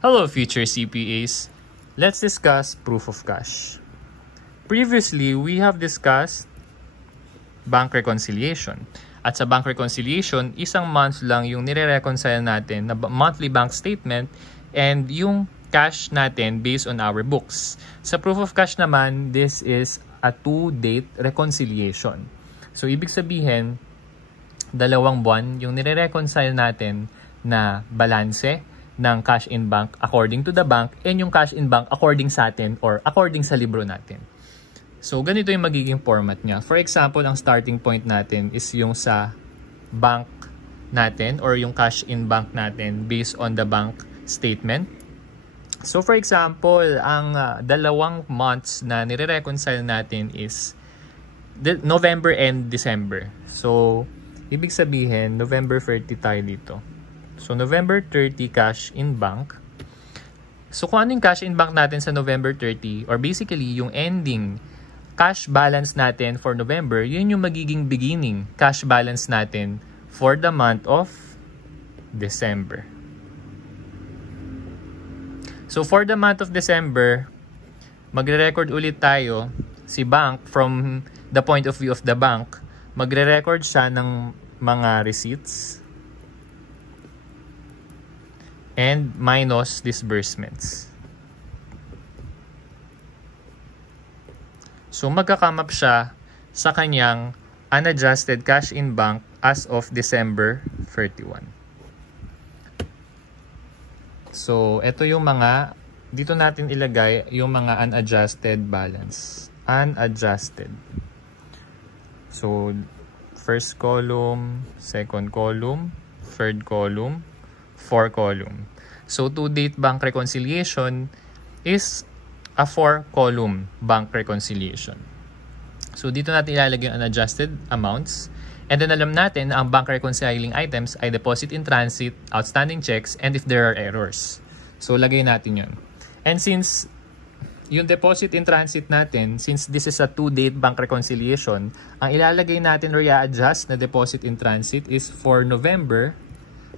Hello future CPAs! Let's discuss proof of cash. Previously, we have discussed bank reconciliation. At sa bank reconciliation, isang month lang yung nire-reconcile natin na monthly bank statement and yung cash natin based on our books. Sa proof of cash naman, this is a 2-date reconciliation. So, ibig sabihin, 2 buwan yung nire-reconcile natin na balanse ng cash in bank according to the bank and yung cash in bank according sa atin or according sa libro natin. So, ganito yung magiging format niya. For example, ang starting point natin is yung sa bank natin or yung cash in bank natin based on the bank statement. So, for example, ang 2 months na nire-reconcile natin is November and December. So, ibig sabihin, November 30 tayo dito. So, November 30 cash in bank. So, kung ano yung cash in bank natin sa November 30 or basically yung ending cash balance natin for November, yun yung magiging beginning cash balance natin for the month of December. So, for the month of December, magre-record ulit tayo si bank from the point of view of the bank. Magre-record siya ng mga receipts and minus disbursements. So, magka-come up siya sa kanyang unadjusted cash in bank as of December 31. So, ito yung mga, dito natin ilagay yung mga unadjusted balance. Unadjusted. So, first column, second column, third column, 4 column. So, 2-date bank reconciliation is a 4-column bank reconciliation. So, dito natin ilalagay ang unadjusted amounts. And then, alam natin na ang bank reconciling items ay deposit in transit, outstanding checks, and if there are errors. So, lagay natin yun. And since yung deposit in transit natin, since this is a 2-date bank reconciliation, ang ilalagay natin or i-adjust na deposit in transit is for November,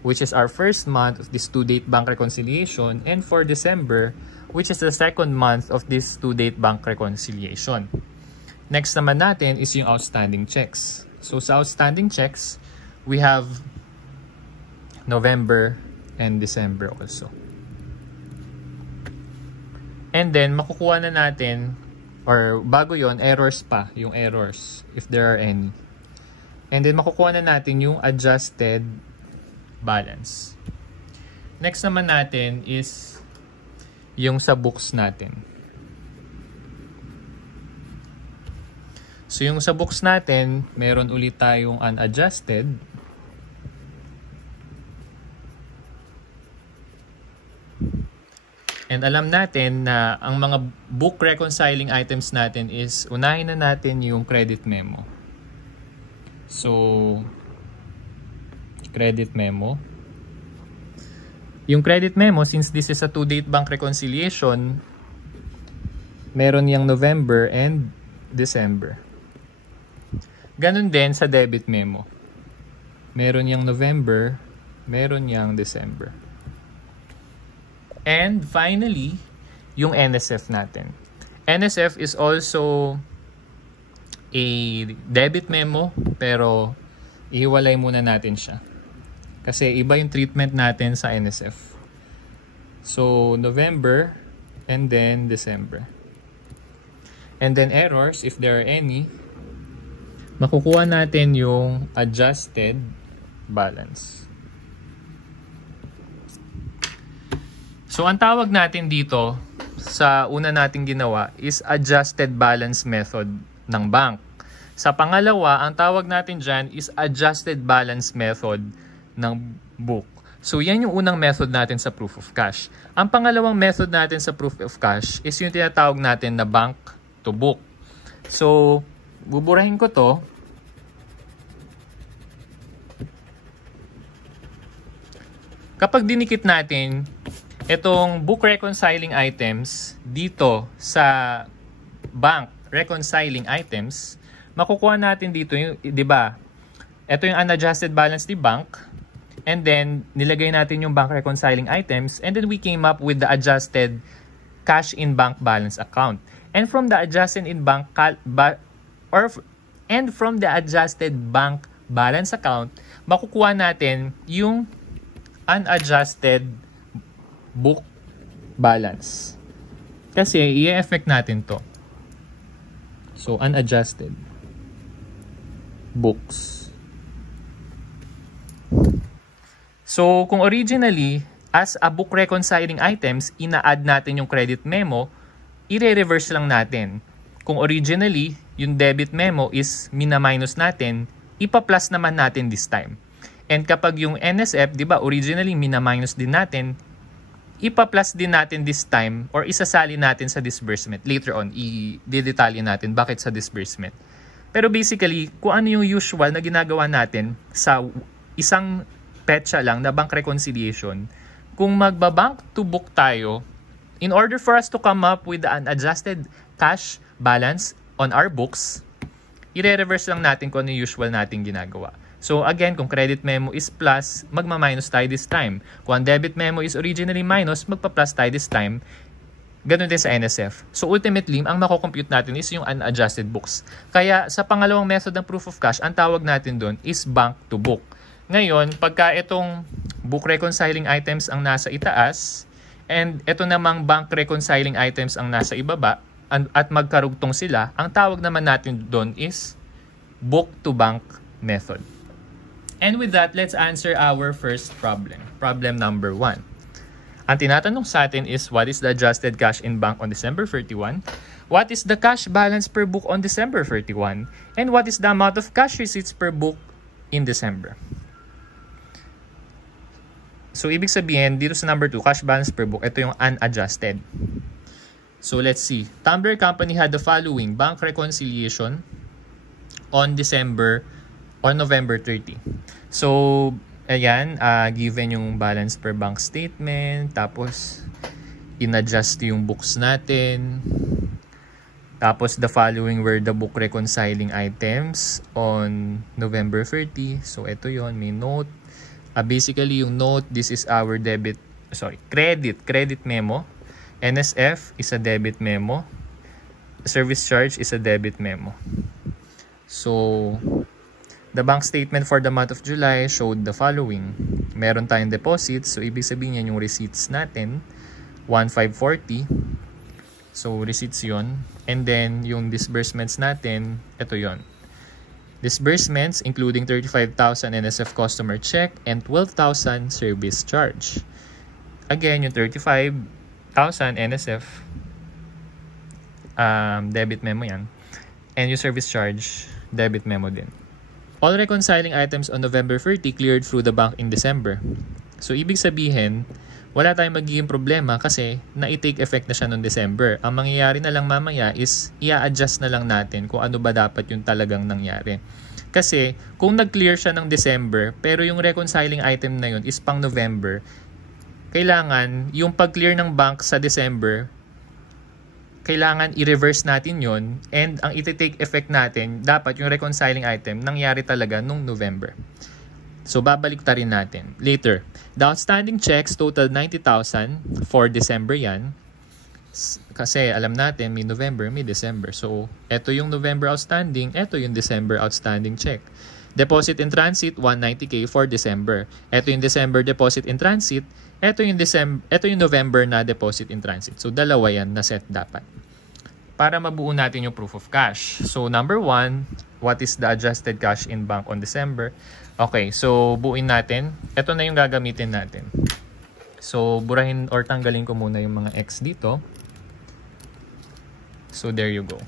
which is our first month of this 2-date bank reconciliation, and for December, which is the second month of this 2-date bank reconciliation. Next naman natin is yung outstanding checks. So, sa outstanding checks, we have November and December also. And then, makukuha na natin, or bago yon errors pa, yung errors, if there are any. And then, makukuha na natin yung adjusted balance. Next naman natin is yung sa books natin. So, yung sa books natin, meron ulit tayong unadjusted. And alam natin na ang mga book reconciling items natin is unahin na natin yung credit memo. So, credit memo. Yung credit memo, since this is a 2-date bank reconciliation, meron yung November and December. Ganun din sa debit memo. Meron yung November, meron yung December. And finally, yung NSF natin. NSF is also a debit memo, pero ihiwalay muna natin siya. Kasi iba yung treatment natin sa NSF. So, November and then December. And then errors, if there are any, makukuha natin yung adjusted balance. So, ang tawag natin dito sa una nating ginawa is adjusted balance method ng bank. Sa pangalawa, ang tawag natin dyan is adjusted balance method ng book. So, yan yung unang method natin sa proof of cash. Ang pangalawang method natin sa proof of cash is yung tinatawag natin na bank to book. So, buburahin ko to. Kapag dinikit natin itong book reconciling items dito sa bank reconciling items, makukuha natin dito yung, 'di ba? Ito yung unadjusted balance ni bank. And then, nilagay natin yung bank reconciling items. And then, we came up with the adjusted cash in bank balance account. And from the adjusted adjusted bank balance account, makukuha natin yung unadjusted book balance. Kasi, i-effect natin to. So, unadjusted books. So, kung originally, as a book reconciling items, ina-add natin yung credit memo, i-reverse lang natin. Kung originally, yung debit memo is mina-minus natin, ipa-plus naman natin this time. And kapag yung NSF, di ba, originally mina-minus din natin, ipa-plus din natin this time or isasali natin sa disbursement. Later on, i-detalye natin bakit sa disbursement. Pero basically, kung ano yung usual na ginagawa natin sa isang petsa lang na bank reconciliation, kung magbabank to book tayo, in order for us to come up with an adjusted cash balance on our books, i-reverse lang natin kung ano yung usual natin ginagawa. So again, kung credit memo is plus, magma-minus tayo this time. Kung ang debit memo is originally minus, magpa-plus tayo this time. Ganun din sa NSF. So ultimately, ang mako-compute natin is yung unadjusted books. Kaya sa pangalawang method ng proof of cash, ang tawag natin doon is bank to book. Ngayon, pagka itong book reconciling items ang nasa itaas, and ito namang bank reconciling items ang nasa ibaba, at magkarugtong sila, ang tawag naman natin doon is book to bank method. And with that, let's answer our first problem. Problem number 1. Ang tinatanong sa atin is, what is the adjusted cash in bank on December 31? What is the cash balance per book on December 31? And what is the amount of cash receipts per book in December? So, ibig sabihin, dito sa number 2, cash balance per book, ito yung unadjusted. So, let's see. Tumbler Company had the following bank reconciliation on November 30. So, ayan, given yung balance per bank statement, tapos, in-adjust yung books natin. Tapos, the following were the book reconciling items on November 30. So, ito yon, may note. Basically, yung note, this is our credit memo. NSF is a debit memo. Service charge is a debit memo. So, the bank statement for the month of July showed the following. Meron tayong deposits. So, ibig sabihin yan yung receipts natin. 1,540. So, receipts yon. And then, yung disbursements natin, ito yon. Disbursements including 35,000 NSF customer check and 12,000 service charge. Again, yung 35,000 NSF debit memo yan. And yung service charge, debit memo din. All reconciling items on November 30 cleared through the bank in December. So, ibig sabihin, wala tayong magiging problema kasi na-take effect na siya noong December. Ang mangyayari na lang mamaya is i-adjust na lang natin kung ano ba dapat yung talagang nangyari. Kasi kung nag-clear siya ng December pero yung reconciling item na yun is pang November, kailangan yung pag-clear ng bank sa December, kailangan i-reverse natin yon, and ang iti-take effect natin, dapat yung reconciling item nangyari talaga nung November. So, babalik ta rin natin. Later, the outstanding checks total 90,000 for December yan. Kasi alam natin, may November, may December. So, eto yung November outstanding, eto yung December outstanding check. Deposit in transit, 190K for December. Eto yung December deposit in transit, eto yung November na deposit in transit. So, dalawa yan na set dapat. Para mabuo natin yung proof of cash. So, number 1, what is the adjusted cash in bank on December? Okay, so buuin natin. Ito na yung gagamitin natin. So, burahin or tanggalin ko muna yung mga X dito. So, there you go.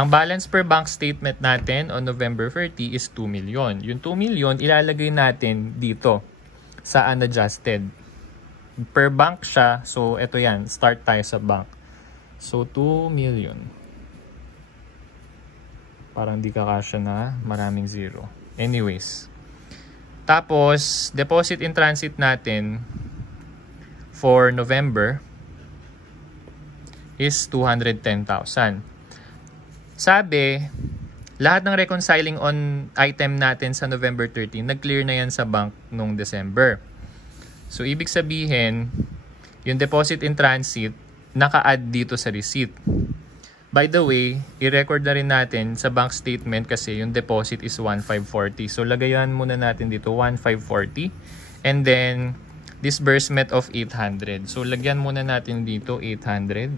Ang balance per bank statement natin on November 30 is 2 million. Yung 2 million, ilalagay natin dito sa unadjusted. Per bank siya. So, ito yan. Start tayo sa bank. So, 2 million. Parang di kakasya na maraming zero. Anyways. Tapos, deposit in transit natin for November is 210,000. Sabi, lahat ng reconciling on item natin sa November 13, nag-clear na yan sa bank nung December. So, ibig sabihin, yung deposit in transit, naka-add dito sa receipt. By the way, i-record na rin natin sa bank statement kasi yung deposit is 1,540. So, lagayan muna natin dito 1,540. And then, disbursement of 800. So, lagyan muna natin dito 800.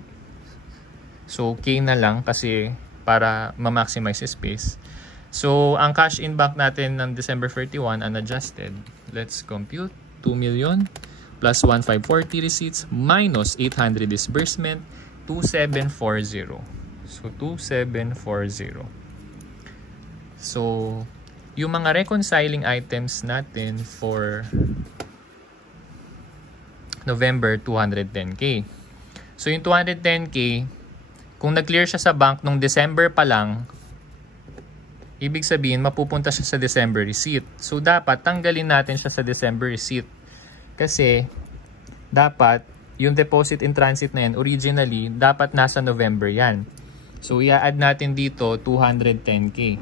So, K na lang kasi para ma-maximize space. So, ang cash in bank natin ng December 31 unadjusted. Let's compute. 2 million plus 1,540 receipts minus 800 disbursement, 2,740. So, 2,740. So, yung mga reconciling items natin for November, 210K. So, yung 210K, kung nag-clear siya sa bank nung December pa lang, ibig sabihin, mapupunta siya sa December receipt. So, dapat tanggalin natin siya sa December receipt. Kasi, dapat, yung deposit in transit na yan, originally, dapat nasa November yan. So, i-add natin dito 210K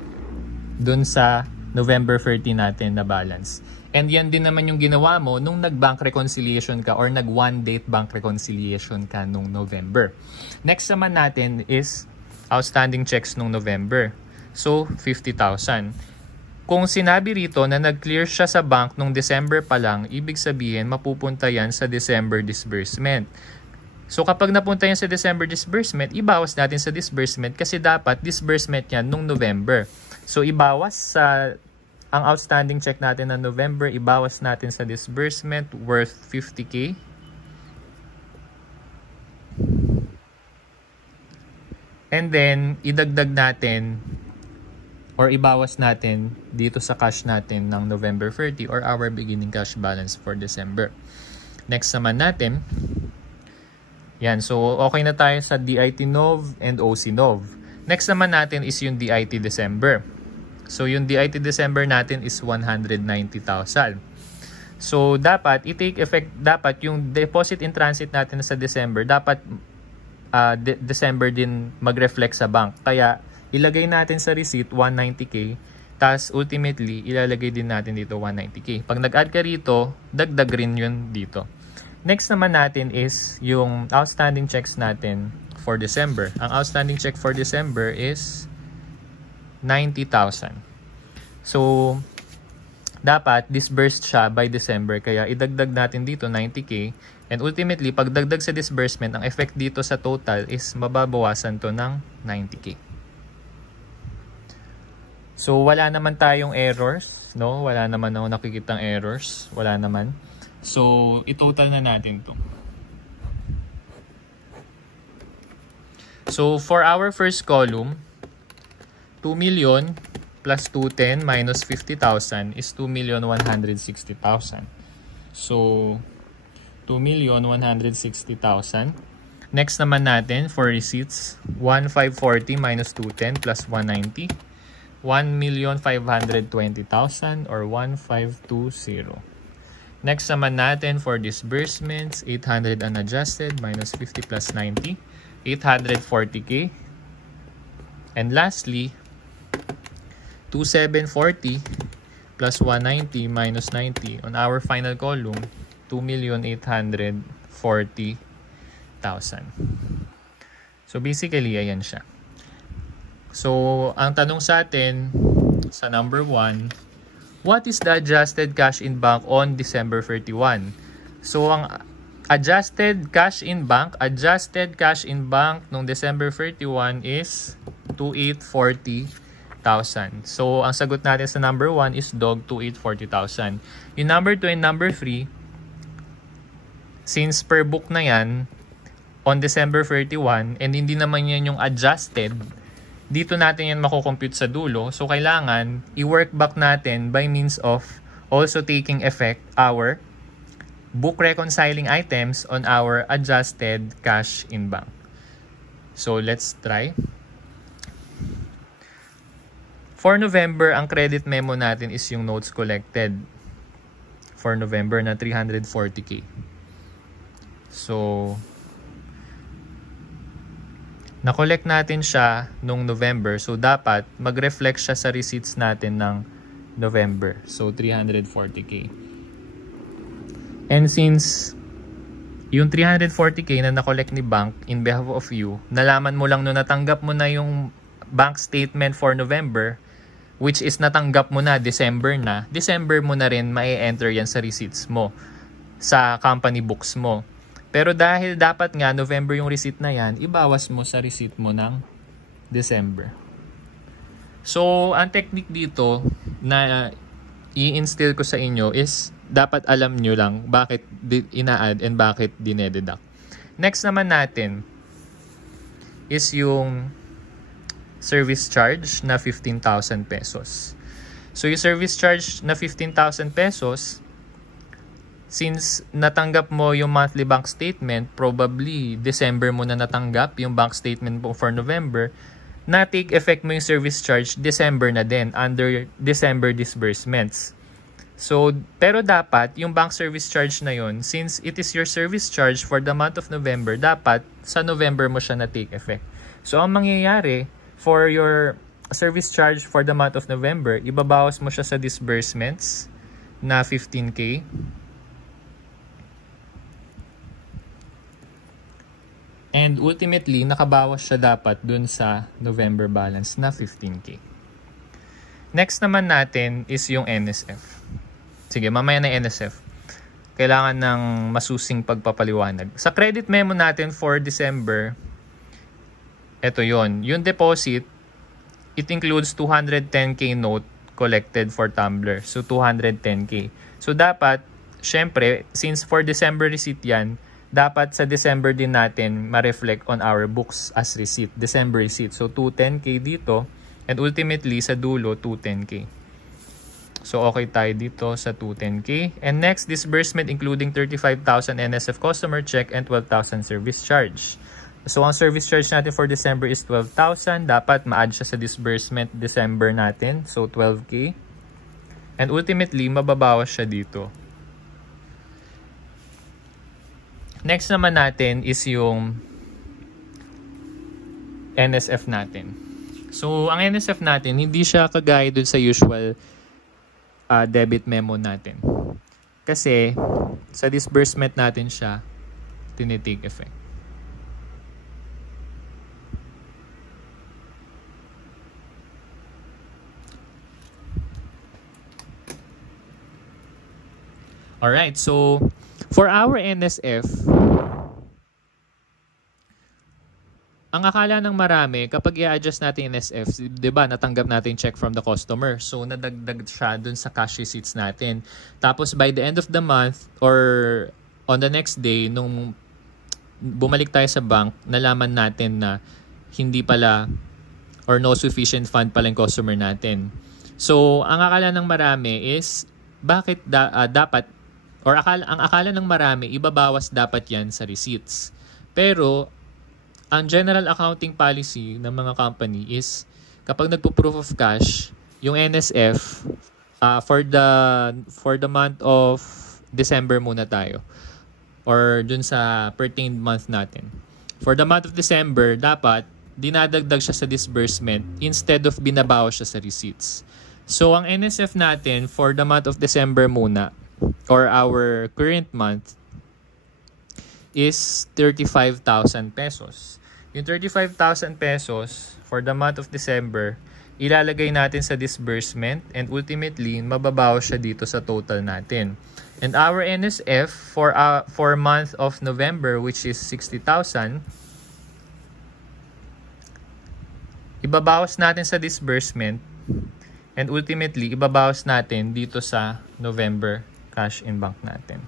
dun sa November 30 natin na balance. And yan din naman yung ginawa mo nung nag-bank reconciliation ka or nag-one-date bank reconciliation ka nung November. Next naman natin is outstanding checks nung November. So, 50,000. Kung sinabi rito na nag-clear siya sa bank nung December pa lang, ibig sabihin mapupunta yan sa December disbursement. So, kapag napunta yan sa December disbursement, ibawas natin sa disbursement kasi dapat disbursement yan nung November. So, ibawas sa ang outstanding check natin ng November, ibawas natin sa disbursement worth 50K. And then, idagdag natin or ibawas natin dito sa cash natin ng November 30 or our beginning cash balance for December. Next naman natin, yan. So, okay na tayo sa DIT Nov and OC Nov. Next naman natin is yung DIT December. So, yung DIT December natin is 190,000. So, dapat i-take effect, dapat yung deposit in transit natin sa December, dapat December din mag-reflect sa bank. Kaya, ilagay natin sa receipt 190K, tas ultimately, ilalagay din natin dito 190K. Pag nag-add ka rito, dagdag rin yun dito. Next naman natin is yung outstanding checks natin for December. Ang outstanding check for December is 90,000. So, dapat disbursed siya by December. Kaya, idagdag natin dito 90K. And ultimately, pag dagdag sa disbursement, ang effect dito sa total is mababawasan to ng 90K. So, wala naman tayong errors. No? Wala naman ako nakikitang errors. Wala naman. So, i-total na natin to. So, for our first column, 2 million plus 210 minus 50,000 is 2,160,000. So, 2,160,000. Next naman natin for receipts, 1,540 minus 210 plus 190. 1,520,000 or 1,520. Next naman natin for disbursements, 800 unadjusted minus 50 plus 90. 840K. And lastly, 2,740 plus 190 minus 90 on our final column, 2,840,000. So basically, ayan siya. So, ang tanong sa atin sa number 1, what is the adjusted cash in bank on December 31? So, ang adjusted cash in bank nung December 31 is 2,840,000. So, ang sagot natin sa number 1 is dog, 2,840,000. Yung number 2 and number 3, since per book na yan, on December 31, and hindi naman yan yung adjusted, dito natin yan makukompute sa dulo. So, kailangan i-work back natin by means of also taking effect our book reconciling items on our adjusted cash in bank. So, let's try. For November, ang credit memo natin is yung notes collected for November na 340K. So, Na-collect natin siya nung November. So, dapat mag-reflect siya sa receipts natin ng November. So, 340K. And since yung 340K na na-collect ni bank in behalf of you, nalaman mo lang nung natanggap mo na yung bank statement for November, which is natanggap mo na December mo na rin ma-enter yan sa receipts mo, sa company books mo. Pero dahil dapat nga November yung receipt na yan, ibawas mo sa receipt mo ng December. So, ang technique dito na i-instill ko sa inyo is dapat alam nyo lang bakit ina-add and bakit dinededuct. Next naman natin is yung service charge na 15,000 pesos. So, yung service charge na 15,000 pesos, since natanggap mo yung monthly bank statement, probably December mo na natanggap yung bank statement mo for November, na-take effect mo yung service charge December na din under December disbursements. So, pero dapat yung bank service charge na yun, since it is your service charge for the month of November, dapat sa November mo siya na-take effect. So, ang mangyayari for your service charge for the month of November, ibabawas mo siya sa disbursements na 15K. And ultimately, nakabawas siya dapat dun sa November balance na 15K. Next naman natin is yung NSF. Sige, mamaya na NSF. Kailangan ng masusing pagpapaliwanag. Sa credit memo natin for December, eto yon. Yung deposit, it includes 210K note collected for Tumblr. So, 210K. So, dapat, syempre, since for December receipt yan, dapat sa December din natin ma-reflect on our books as receipt. December receipt. So, 210K dito. And ultimately, sa dulo, 210K. So, okay tayo dito sa 210K. And next, disbursement including 35,000 NSF customer check and 12,000 service charge. So, ang service charge natin for December is 12,000. Dapat ma-add siya sa disbursement December natin. So, 12K. And ultimately, mababawas siya dito. Next naman natin is yung NSF natin. So, ang NSF natin, hindi siya kagaya dun sa usual debit memo natin. Kasi, sa disbursement natin siya, tinitake effect. Alright, so, for our NSF, ang akala ng marami, kapag i-adjust natin yung NSF, diba, natanggap natin check from the customer. So, nadagdag siya dun sa cash receipts natin. Tapos, by the end of the month, or on the next day, nung bumalik tayo sa bank, nalaman natin na hindi pala, or no sufficient fund pala yung customer natin. So, ang akala ng marami is, bakit dapat, or ang akala ng marami, ibabawas dapat yan sa receipts. Pero, ang general accounting policy ng mga company is, kapag nagpo-proof of cash, yung NSF, for the month of December muna tayo. Or dun sa pertained month natin. For the month of December, dapat, dinadagdag siya sa disbursement instead of binabawas siya sa receipts. So, ang NSF natin for the month of December muna, or our current month, is 35,000 pesos. Yung 35,000 pesos for the month of December, ilalagay natin sa disbursement and ultimately, mababawas siya dito sa total natin. And our NSF for month of November, which is 60,000, ibabawas natin sa disbursement and ultimately, ibabawas natin dito sa November cash in bank natin.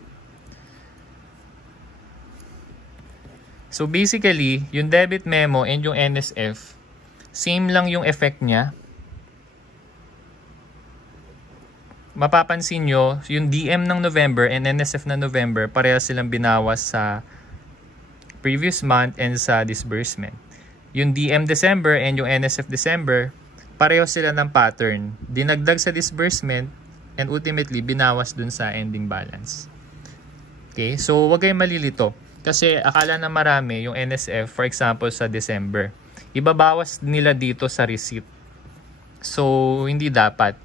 So basically, yung debit memo and yung NSF, same lang yung effect niya. Mapapansin nyo, yung DM ng November and NSF na November, pareha silang binawas sa previous month and sa disbursement. Yung DM December and yung NSF December, pareho sila ng pattern. Dinagdag sa disbursement and ultimately binawas dun sa ending balance. Okay, so wag kayong malilito. Kasi akala na marami yung NSF, for example, sa December. ibabawas nila dito sa receipt. So, hindi dapat.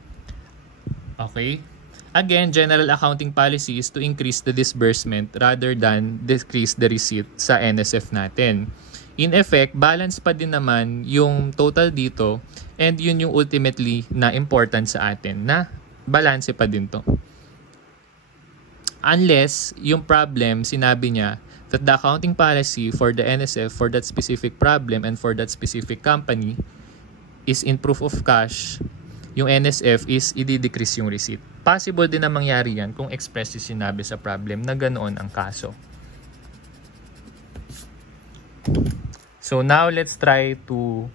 Okay? Again, general accounting policy is to increase the disbursement rather than decrease the receipt sa NSF natin. In effect, balance pa din naman yung total dito and yun yung ultimately na important sa atin na balance pa din to. Unless yung problem, sinabi niya that the accounting policy for the NSF for that specific problem and for that specific company is in proof of cash, yung NSF is i-decrease yung receipt. Possible din na mangyari yan kung expressly sinabi sa problem na ganoon ang kaso. So now let's try to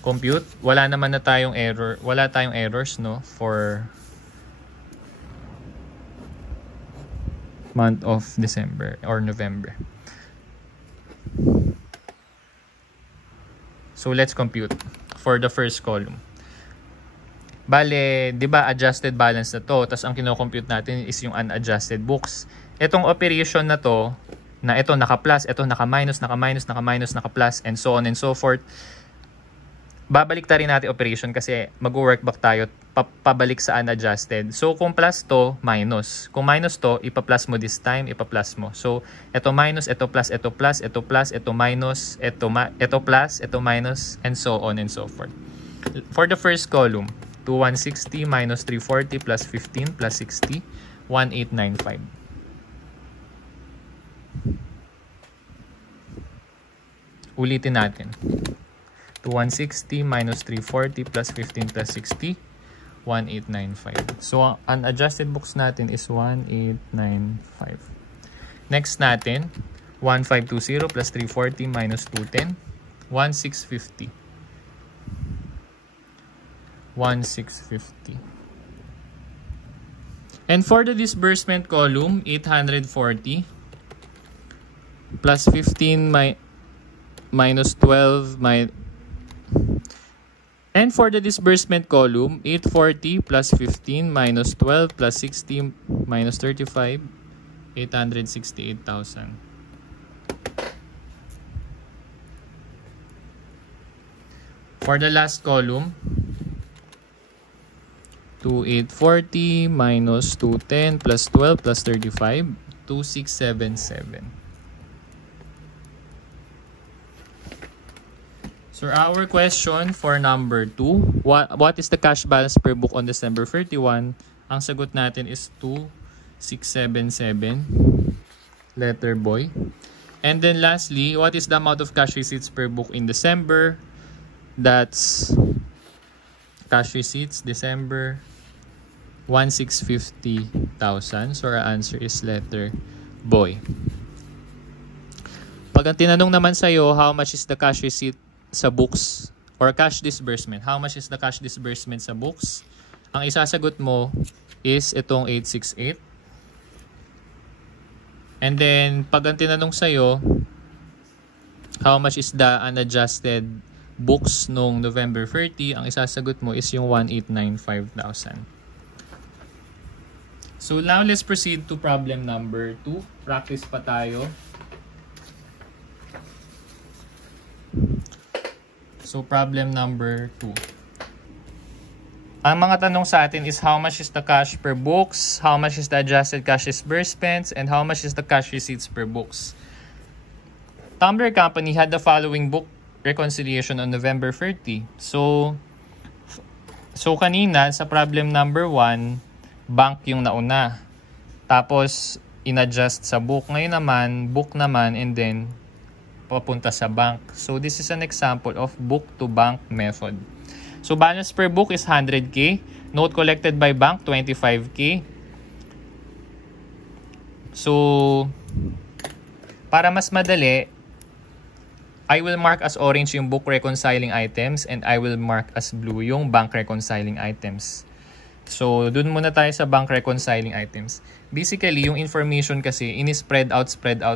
compute. Wala naman na tayong error, wala tayong errors no for month of December or November. So let's compute for the first column. Bale, 'di ba adjusted balance na to, tapos ang kino-compute natin is yung unadjusted books. Etong operation na to, na ito naka-plus, ito naka-minus, naka-minus, naka-minus, naka-plus, and so on and so forth. Babalik ta rin natin operation kasi mag-work back tayo pabalik sa unadjusted. So kung plus to, minus. Kung minus to, ipa-plus mo this time, ipa-plus mo. So ito minus, ito plus, ito plus, ito plus, ito minus, ito plus, ito minus, and so on and so forth. For the first column, 2160 minus 340 plus 15 plus 60, 1895. Ulitin natin. 2160 minus 340 plus 15 plus 60, 1895. So, unadjusted books natin is 1895. Next natin, 1520 plus 340 minus 210, 1650. 1650. And for the disbursement column, 840 plus 15 minus 12 and for the disbursement column, 840 plus 15 minus 12 plus 60 minus 35, 868,000. For the last column, 2840 minus 210 plus 12 plus 35, 2677. So our question for number 2, what is the cash balance per book on December 31? Ang sagot natin is 2677, letter boy. And then lastly, what is the amount of cash receipts per book in December? That's cash receipts December 1,650,000. So our answer is letter boy. Pag ang tinanong naman sa'yo, how much is the cash receipt sa books or cash disbursement? How much is the cash disbursement sa books? Ang isasagot mo is itong 868. And then, pag ang tinanong sa'yo, how much is the unadjusted books nung November 30? Ang isasagot mo is yung 1,895,000. So now let's proceed to problem number 2. Practice pa tayo. So problem number 2. Ang mga tanong sa atin is how much is the cash per books, how much is the adjusted cash disbursements, and how much is the cash receipts per books. Tumblr Company had the following book reconciliation on November 30. So kanina sa problem number 1, bank yung nauna. Tapos inadjust sa book. Ngayon naman, book naman and then papunta sa bank. So this is an example of book to bank method. So balance per book is 100K. Note collected by bank 25K. So para mas madali, I will mark as orange yung book reconciling items and I will mark as blue yung bank reconciling items. So, dun muna tayo sa bank reconciling items. Basically, yung information kasi, ini-spread out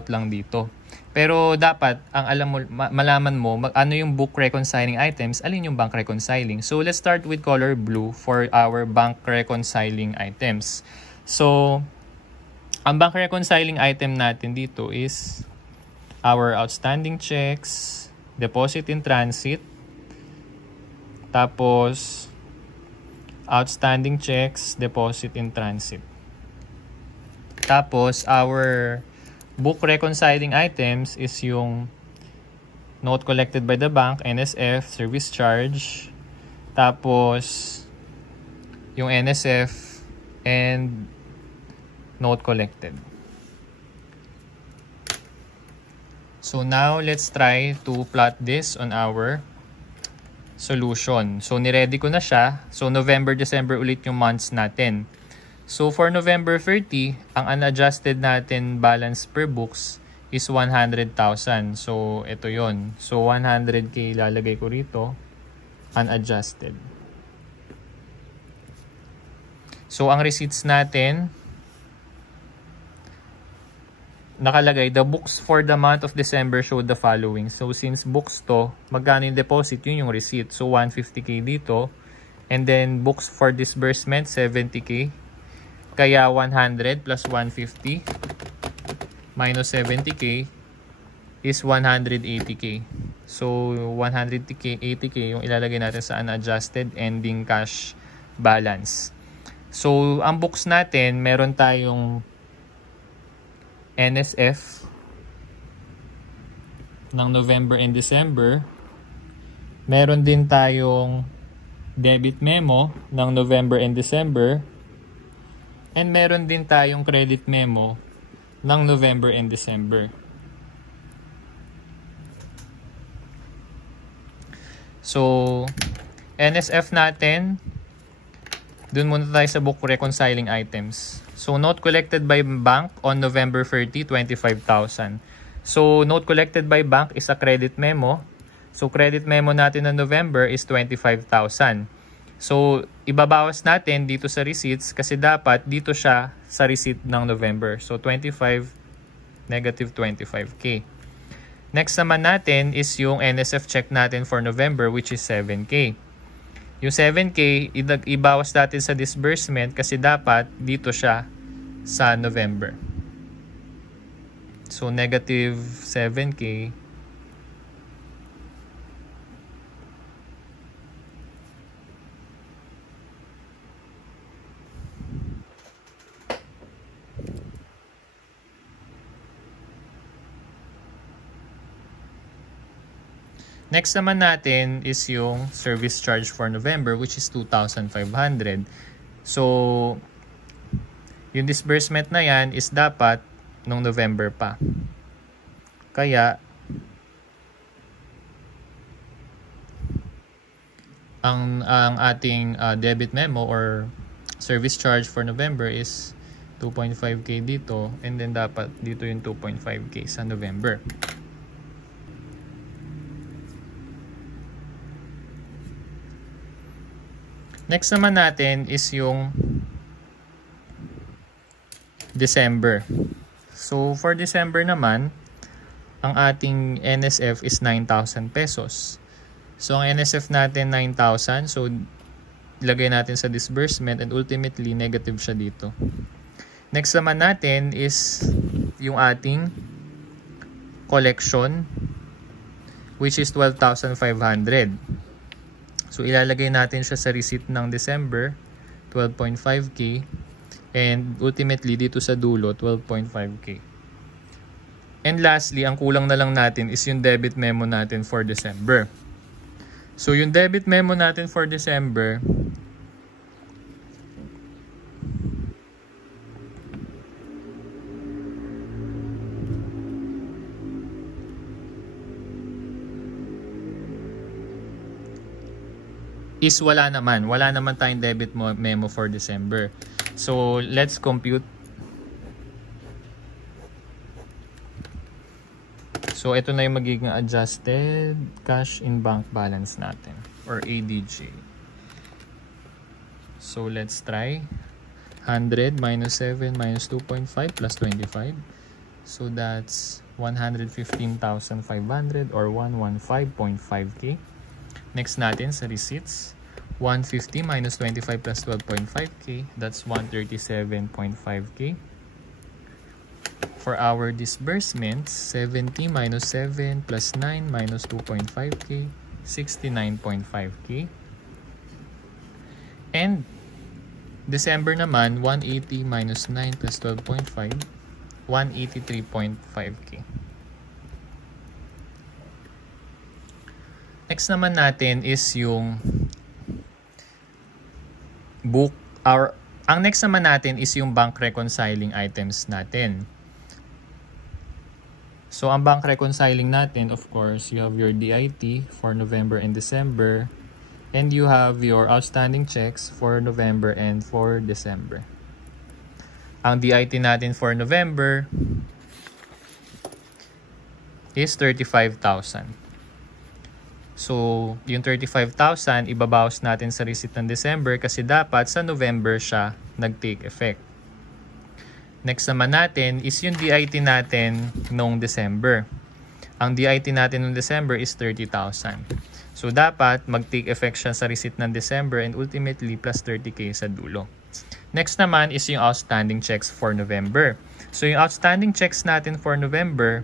lang dito. Pero dapat, ang alam mo, malaman mo, ano yung book reconciling items, alin yung bank reconciling. So, let's start with color blue for our bank reconciling items. So, ang bank reconciling item natin dito is our outstanding checks, deposit in transit, Tapos, outstanding checks, deposit in transit. Tapos, our book reconciling items is yung note collected by the bank, NSF, service charge, tapos yung NSF and note collected. So now, let's try to plot this on our solution. So, niready ko na siya. So, November, December ulit yung months natin. So, for November 30, ang unadjusted natin balance per books is 100,000. So, ito yon. So, 100K lalagay ko rito, unadjusted. So, ang receipts natin, nakalagay, the books for the month of December showed the following. So, since books to, magkano yung deposit, yun yung receipt. So, 150K dito. And then, books for disbursement, 70K. Kaya, 100 plus 150 minus 70K is 180K. So, 180K, 80K yung ilalagay natin sa unadjusted ending cash balance. So, ang books natin, meron tayong NSF ng November and December. Meron din tayong debit memo ng November and December. And meron din tayong credit memo ng November and December. So, NSF natin, dun muna tayo sa book reconciling items. So, note collected by bank on November 30, 25,000. So, note collected by bank is a credit memo. So, credit memo natin na November is 25,000. So, ibabawas natin dito sa receipts kasi dapat dito siya sa receipt ng November. So, 25, negative 25K. Next naman natin is yung NSF check natin for November, which is 7K. Yung 7K, ibawas natin sa disbursement kasi dapat dito siya sa November. So, negative 7K. Next naman natin is yung service charge for November, which is 2,500. So, yung disbursement na yan is dapat nung November pa. Kaya, ang ating debit memo or service charge for November is 2.5K dito, and then dapat dito yung 2.5K sa November. Next naman natin is yung December. So, for December naman, ang ating NSF is 9,000 pesos. So, ang NSF natin 9,000. So, ilagay natin sa disbursement and ultimately negative siya dito. Next naman natin is yung ating collection, which is 12,500. So, ilalagay natin siya sa receipt ng December, 12.5K. And ultimately, dito sa dulo, 12.5K. And lastly, ang kulang na lang natin is yung debit memo natin for December. So, yung debit memo natin for December, is wala naman. Wala naman tayong debit memo for December. So, let's compute. So, ito na yung magiging adjusted cash in bank balance natin or ADJ. So, let's try. 100 minus 7 minus 2.5 plus 25. So, that's 115,500 or 115.5K. Next natin sa receipts, 150 minus 25 plus 12.5K, that's 137.5K. For our disbursements, 70 minus 7 plus 9 minus 2.5K, 69.5K. And December naman, 180 minus 9 plus 12.5, 183.5K. Next naman natin is yung ang next naman natin is yung bank reconciling items natin. So, ang bank reconciling natin, of course, you have your DIT for November and December, and you have your outstanding checks for November and for December. Ang DIT natin for November is 35,000. So, yung 35,000, ibabawas natin sa receipt ng December kasi dapat sa November siya nag-take effect. Next naman natin is yung DIT natin noong December. Ang DIT natin noong December is 30,000. So, dapat mag-take effect siya sa receipt ng December and ultimately plus 30K sa dulo. Next naman is yung outstanding checks for November. So, yung outstanding checks natin for November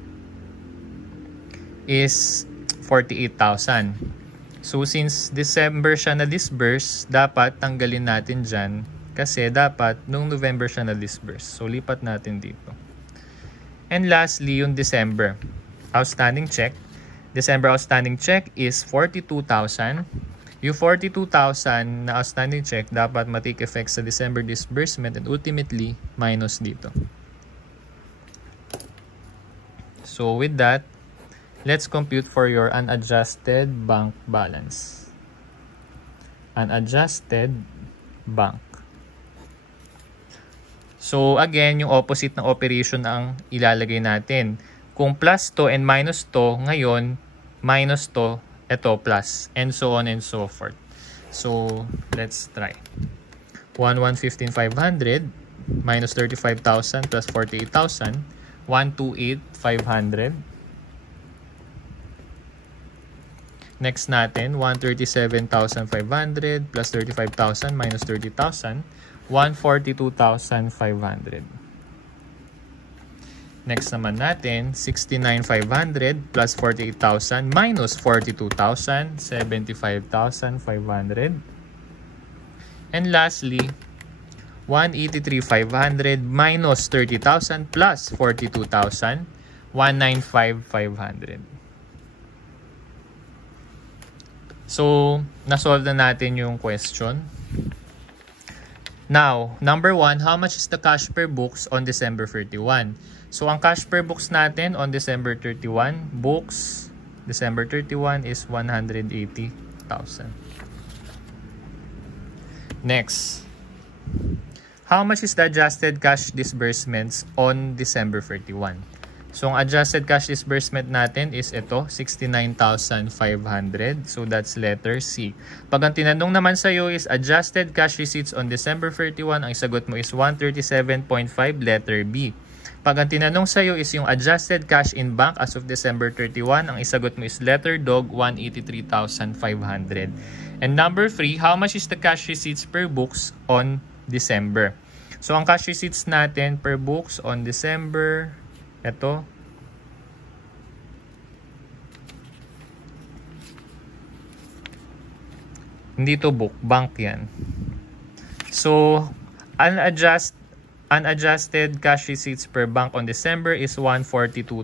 is 48,000. So, since December siya na-disburse, dapat tanggalin natin dyan kasi dapat nung November siya na-disburse. So, lipat natin dito. And lastly, yung December outstanding check. December outstanding check is 42,000. Yung 42,000 na outstanding check dapat ma-take effect sa December disbursement and ultimately minus dito. So, with that, let's compute for your unadjusted bank balance. Unadjusted bank. So, again, yung opposite ng operation ang ilalagay natin. Kung plus to and minus to, ngayon, minus to, ito plus, and so on and so forth. So, let's try. 1,115,500 minus 35,000 plus 48,000, 128,500. Next natin, 137,500 plus 35,000 minus 30,000, 142,500. Next naman natin, 69,500 plus 48,000 minus 42,000, 75,500. And lastly, 183,500 minus 30,000 plus 42,000, 195,500. So, na-solve na natin yung question. Now, number 1, how much is the cash per books on December 31? So, ang cash per books natin on December 31, books, December 31 is 180,000. Next, how much is the adjusted cash disbursements on December 31? So, ang adjusted cash disbursement natin is ito, 69,500. So, that's letter C. Pag ang tinanong naman sa'yo is adjusted cash receipts on December 31, ang isagot mo is 137.5, letter B. Pag ang tinanong sa'yo is yung adjusted cash in bank as of December 31, ang isagot mo is letter dog, 183,500. And number 3, how much is the cash receipts per books on December? So, ang cash receipts natin per books on December, ito, hindi to book, bank yan. So, unadjusted cash receipts per bank on December is 142,500.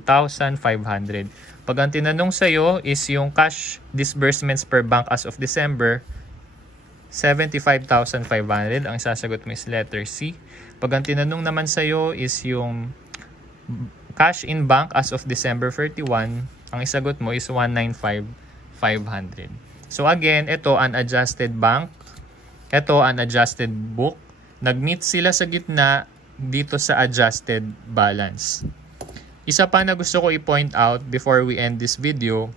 Pag ang tinanong sa'yo is yung cash disbursements per bank as of December, 75,500. Ang sasagot mo is letter C. Pag ang tinanong naman sa'yo is yung cash in bank as of December 31, ang isagot mo is 195,500. So again, ito unadjusted bank, ito unadjusted book. Nag-meet sila sa gitna dito sa adjusted balance. Isa pa na gusto ko i-point out before we end this video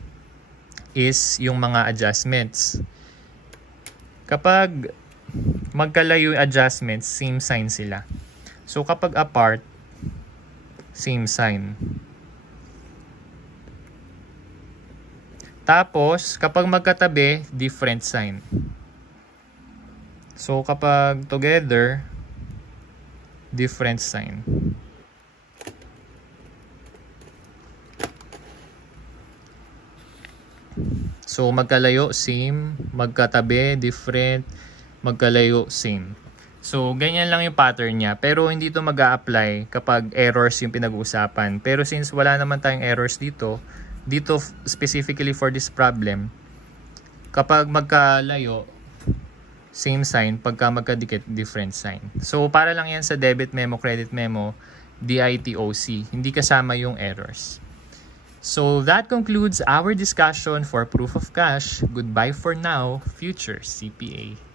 is yung mga adjustments. Kapag magkalayo yung adjustments, same sign sila. So kapag apart, same sign. Tapos, kapag magkatabi, different sign. So, kapag together, different sign. So, magkalayo, same. Magkatabi, different. magkalayo, same. So, ganyan lang yung pattern niya. Pero hindi ito mag-a-apply kapag errors yung pinag-uusapan. Pero since wala naman tayong errors dito specifically for this problem, kapag magkalayo, same sign. Pagka magkadikit, different sign. So, para lang yan sa debit memo, credit memo, DITOC. Hindi kasama yung errors. So, that concludes our discussion for proof of cash. Goodbye for now, future CPA.